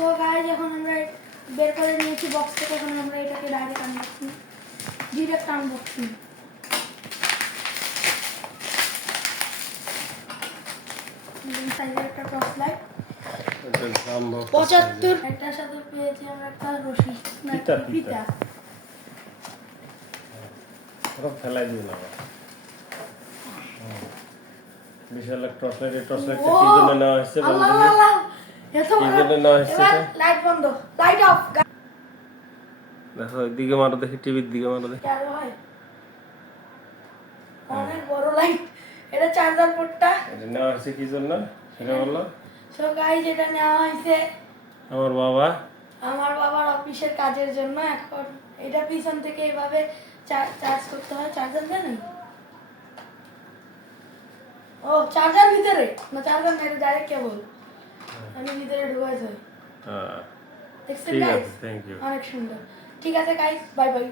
So guys এখন আমরা বের করে নিয়েছি বক্স থেকে, এখন আমরা এটাকে ডিরেক্ট আনবক্সিং। সাইজের একটা টর্চ লাইট 75, একটার সাথে পেয়েছি আমরা একটা রশি ফিতা। ফেলাই দিও না বিশাল একটা টর্চ লাইট। টর্চ লাইটটা কি জন্য নেওয়া হয়েছে বলতে কি জন্য নেওয়া হয়েছে? লাইট বন্ধ, লাইট অফ। দেখো এদিকে মারো, দেখি টিভির দিকে মারো দেখি। অনেক বড় লাইট। এটা চার্জার পোর্টটা। এটা নেওয়া হয়েছে কি জন্য সেটা বলো। সো গাইজ এটা নেওয়া হয়েছে আমার বাবার অফিসের কাজের জন্য। এখন এটা পিছন থেকে এভাবে চার্জ করতে হয়। চার্জার দেন ও চার্জার ভিতরে না, চার্জার না, এটা ডাইরেক্ট কেবল আমি ভিতরে ঢুকাই যায়। হ্যাঁ দেখছেন ঠিক গাইজ, আছে, থ্যাংক ইউ। অনেক সুন্দর। ঠিক আছে গাইজ, বাই বাই।